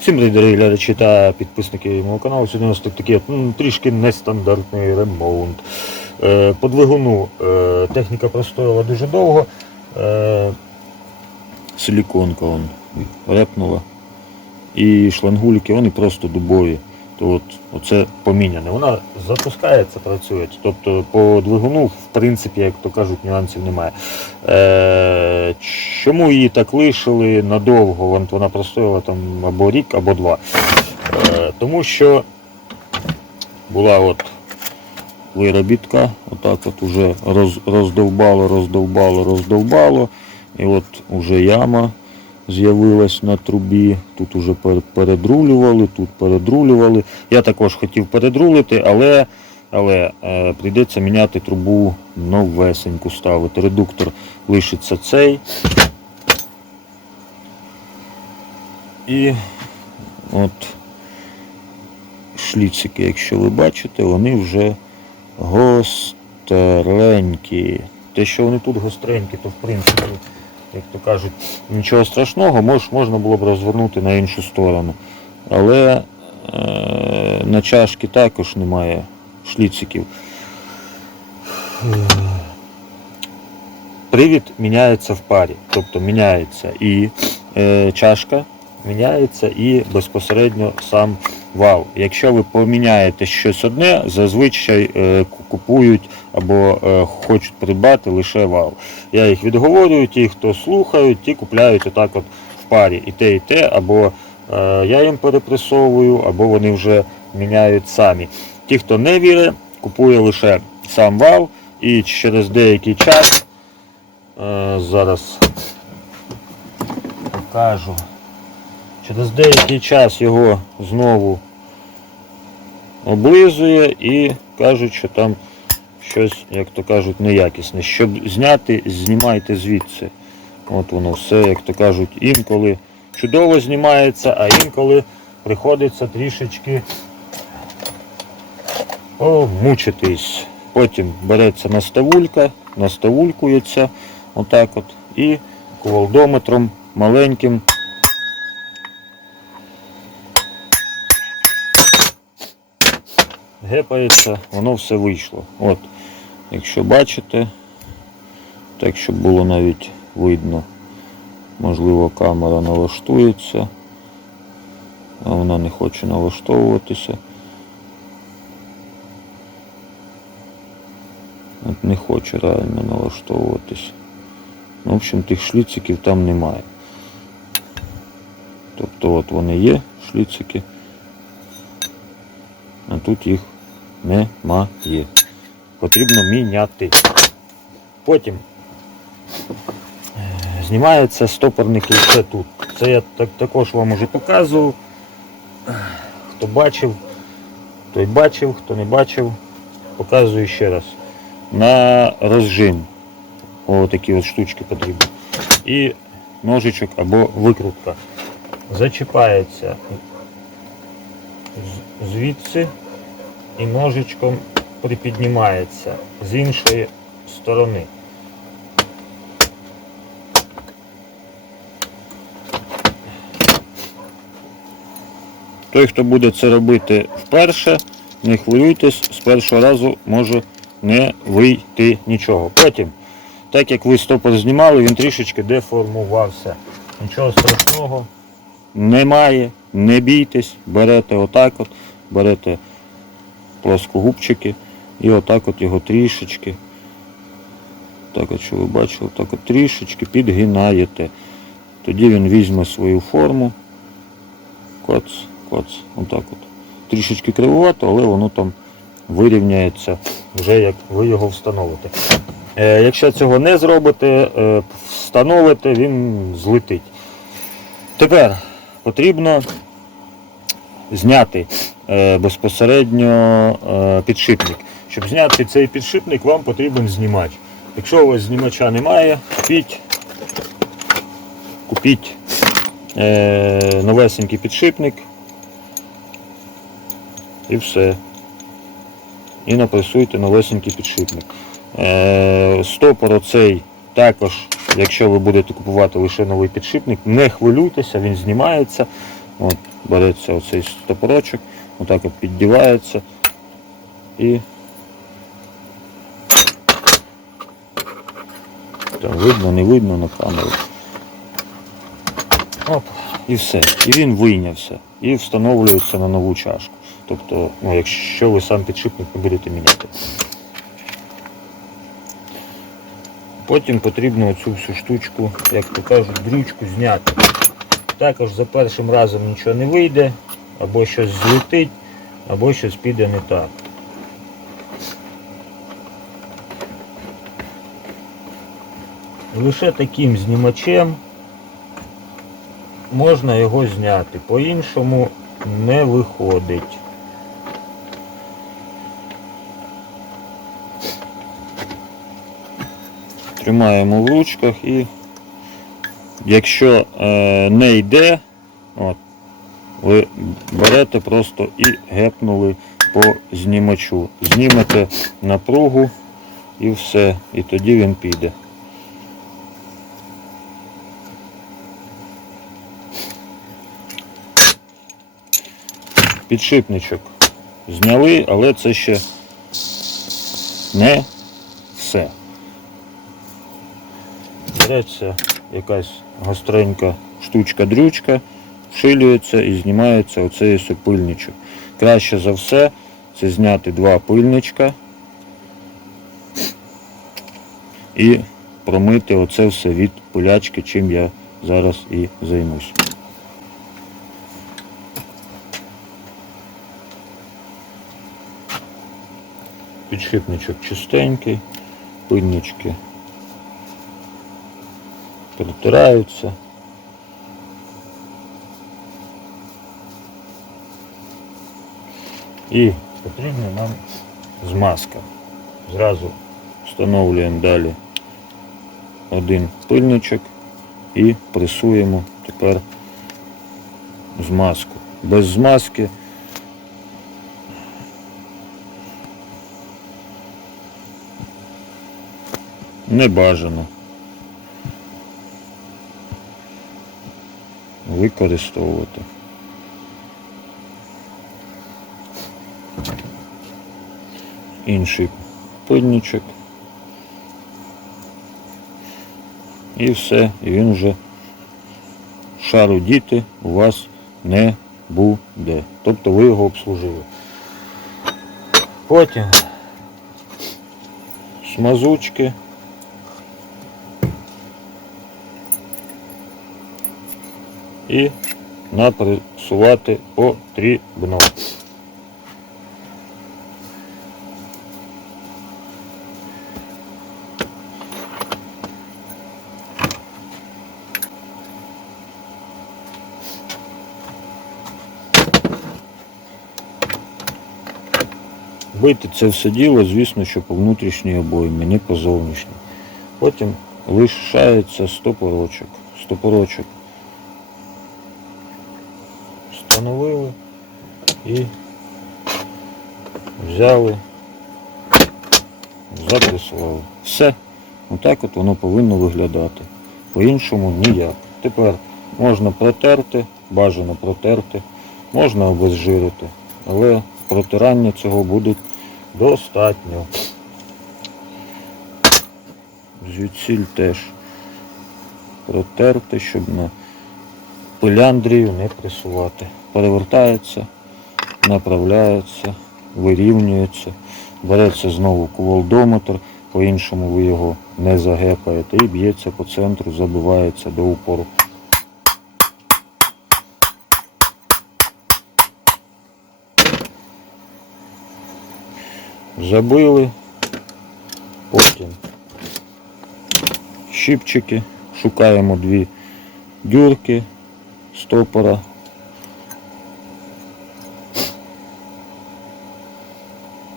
Всім привіт, глядачі та підписники мого каналу. Сьогодні у нас тут такий ну, трішки нестандартний ремонт. Е, По двигуну е, техніка простояла дуже довго. Е, Силіконка репнула. І шлангуліки вони просто дубові. От, оце поміняне. Вона запускається, працює. Тобто по двигуну, в принципі, як то кажуть, нюансів немає. Е, чому її так лишили надовго? Вона простояла там або рік, або два. Е, тому що була от виробітка, отак от уже роз, роздовбало, роздовбало, роздовбало. І от уже яма з'явилась на трубі. Тут уже передрулювали, тут передрулювали. Я також хотів передрулити, але, але е, прийдеться міняти трубу новесеньку ставити. Редуктор лишиться цей. І от шліцики, якщо ви бачите, вони вже гостренькі. Те, що вони тут гостренькі, то в принципі, як то кажуть, нічого страшного, мож, можна було б розвернути на іншу сторону. Але е, на чашки також немає шліциків. Привід міняється в парі, тобто міняється і е, чашка, міняється і безпосередньо сам вал. Якщо ви поміняєте щось одне, зазвичай е, купують або е, хочуть придбати лише вал. Я їх відговорюю, ті, хто слухають, ті купляють отак от в парі і те, і те, або е, я їм перепресовую, або вони вже міняють самі. Ті, хто не вірить, купує лише сам вал і через деякий час зараз покажу. Через деякий час його знову облизує і кажуть, що там щось, як то кажуть, неякісне. Щоб зняти, знімайте звідси. От воно все, як то кажуть, інколи чудово знімається, а інколи приходиться трішечки помучитись. Потім береться наставулька, наставулькується отак от і кувалдометром маленьким гепається, воно все вийшло. От, якщо бачите, так щоб було навіть видно, можливо камера налаштується, а вона не хоче налаштовуватися. От не хоче реально налаштовуватися. Ну, в общем, тих шліциків там немає. Тобто от вони є, шліцики, а тут їх немає. Потрібно міняти. Потім е, знімається стопорне кільце тут. Це я так, також вам уже показував. Хто бачив, той бачив, хто не бачив, показую ще раз. На розжим. О, такі от штучки потрібні. І ножичок або викрутка. Зачіпається звідси і ножичком припіднімається з іншої сторони. Той, хто буде це робити вперше, не хвилюйтесь, з першого разу може не вийти нічого. Потім, так як ви стопор знімали, він трішечки деформувався. Нічого страшного немає, не бійтесь, берете отак от, берете плоскогубчики і отак от його трішечки. Так от, що ви бачили, так от трішечки підгинаєте. Тоді він візьме свою форму. Коц, коц, отак от. Трішечки кривувато, але воно там вирівняється вже як ви його встановите. Е, якщо цього не зробите, е, встановите, він злетить. Тепер потрібно зняти безпосередньо е, підшипник. Щоб зняти цей підшипник, вам потрібен знімач. Якщо у вас знімача немає, купіть, купіть е, новесенький підшипник і все. І напресуйте новесенький підшипник. Е, стопор оцей також, якщо ви будете купувати лише новий підшипник, не хвилюйтеся, він знімається. От, береться оцей стопорочок, отак от піддівається і там видно, не видно на камеру. Оп, і все. І він вийнявся. І встановлюється на нову чашку. Тобто, ну, якщо ви сам підшипник не будете міняти. Потім потрібно оцю всю штучку, як то кажуть, дрючку зняти. Також за першим разом нічого не вийде, або щось злетить, або щось піде не так. Лише таким знімачем можна його зняти, по-іншому не виходить. Тримаємо в ручках і якщо е, не йде, от, ви берете просто і гепнули по знімачу. Знімете напругу і все, і тоді він піде. Підшипничок зняли, але це ще не все. Береться якась гостренька штучка-дрючка, вшилюється і знімається оцей ось пильничок. Краще за все це зняти два пильничка і промити оце все від пилячки, чим я зараз і займусь. Підшипничок чистенький, пильнички перетираються. І потрібна нам змазка. Зразу встановлюємо далі один пильничок і пресуємо тепер змазку. Без змазки не бажано використовувати. Інший пильничок. І все, і він вже шару діти у вас не буде. Тобто ви його обслужили. Потім смазучки. І напресувати потрібно. Бити це все діло, звісно, що по внутрішній обоймі, не по зовнішній. Потім лишається стопорочок. Стопорочок встановили і взяли, запресували. Все. Отак от воно повинно виглядати. По-іншому ніяк. Тепер можна протерти, бажано протерти, можна обезжирити, але протирання цього буде достатньо. Звідсіль теж протерти, щоб на пиляндрію не пресувати. Перевертається, направляється, вирівнюється, береться знову кувалдометр, по-іншому ви його не загепаєте і б'ється по центру, забивається до упору. Забили, потім щипчики, шукаємо дві дюрки стопора.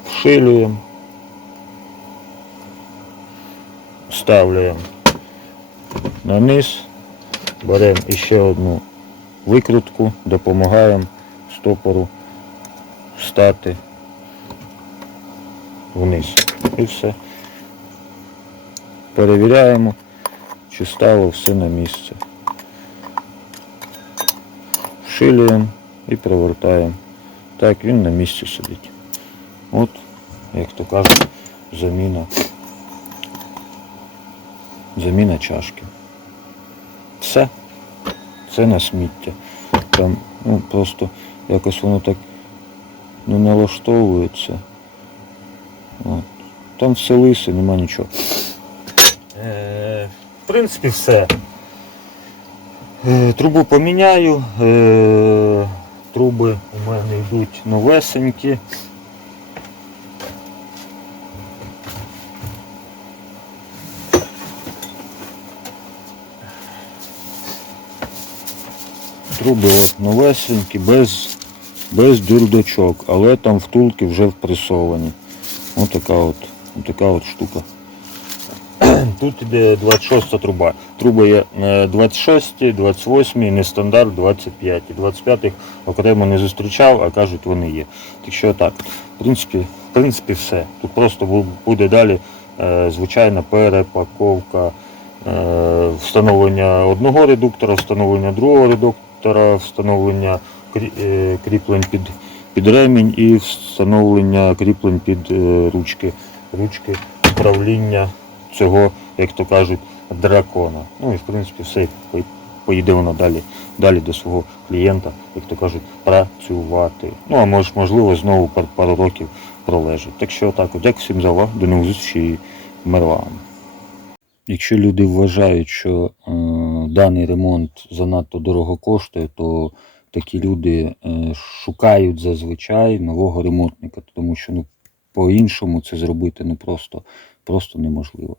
Вшилюємо, ставляємо на низ, беремо ще одну викрутку, допомагаємо стопору стати вниз. І все. Перевіряємо, чи стало все на місце. підшилюємо і провертаємо. Так, він на місці сидить. От, як то кажуть, заміна. Заміна чашки. Все. Це на сміття. Там ну, просто якось воно так не налаштовується. Там все лисе, нема нічого. Е, в принципі, все. Е, трубу поміняю. Е, труби у мене йдуть новесенькі. Труби от новесенькі, без, без дюрдочок, але там втулки вже впресовані. Ось така от, така от штука. Тут іде 26 труба. Труби є е, 26, 28, нестандарт 25. І 25 окремо не зустрічав, а кажуть, вони є. Так що так, в принципі, в принципі все. Тут просто буде далі е, звичайна перепаковка, е, встановлення одного редуктора, встановлення другого редуктора, встановлення е, кріплень під, під ремінь і встановлення кріплень під е, ручки, ручки управління цього, як то кажуть, дракона. Ну і в принципі все поїде вона далі, далі до свого клієнта, як то кажуть, працювати. Ну а мож, можливо знову пар, пару років пролежить. Так що так, дякую всім за увагу, до нових зустрічей, мир вам. Якщо люди вважають, що е, даний ремонт занадто дорого коштує, то такі люди е, шукають зазвичай нового ремонтника, тому що ну, по-іншому це зробити ну, просто, просто неможливо.